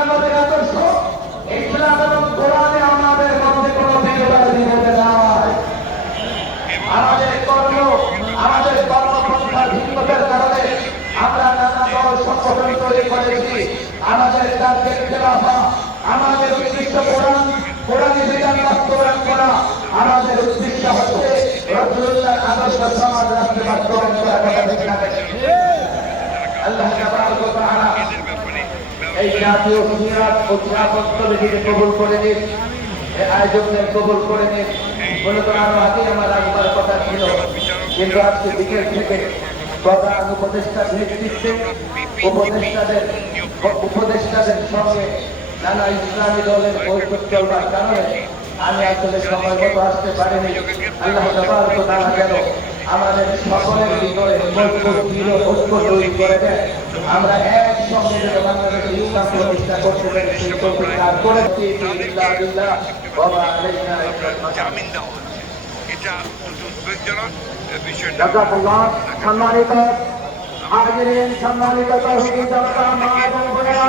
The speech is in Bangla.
আমাদের আদর্শ ইসলাম এবং কোরআনে আমাদের মধ্যে কোনো বিরোধী হতে নাই। আমাদের কর্মপন্থা ভিন্নতার কারণে আমরা নানা দল সংগঠন তৈরি করেছি। আমাদের টার্গেট খেলাফা, আমাদের উদ্দেশ্য কোরআনী বিধান বাস্তবায়ন করা, আমাদের উদ্দেশ্য হচ্ছে রাসূলুল্লাহর আদর্শ সমাজ রাষ্ট্রে বাস্তবায়ন করা। আল্লাহ তাবারক ওয়া তাআলা এই জাতীয় সিরাত ও খিলাফতকে কবুল করে নিন, এই আয়োজনকে কবুল করে নিন। মূলত আরো আগে আমার একবার কথা ছিল, কিন্তু আজকে বিকেল থেকে প্রধান উপদেষ্টার নেতৃত্বে উপদেষ্টাদের সঙ্গে নানা ইসলামী দলের বৈঠক চলবার কারণে আমি আসলে সময় মতো আসতে পারিনি। আল্লাহ তাবারক ওয়া তাআলা যেন আমাদের সকলের ভিতরে ঐক্য তৈরি করে দেয়। আমরা একসঙ্গে যেন বাংলাদেশের ইসলাম প্রতিষ্ঠা করতে পারি সেই তৌফিক দান করে জামিন দেওয়া হচ্ছে, এটা উদ্বেগজনক বিষয়টা। জাযাকাল্লাহ। সম্মানিত হাজিরিন, সম্মানিত তৌহিদি জনতা, মা এবং বোনেরা,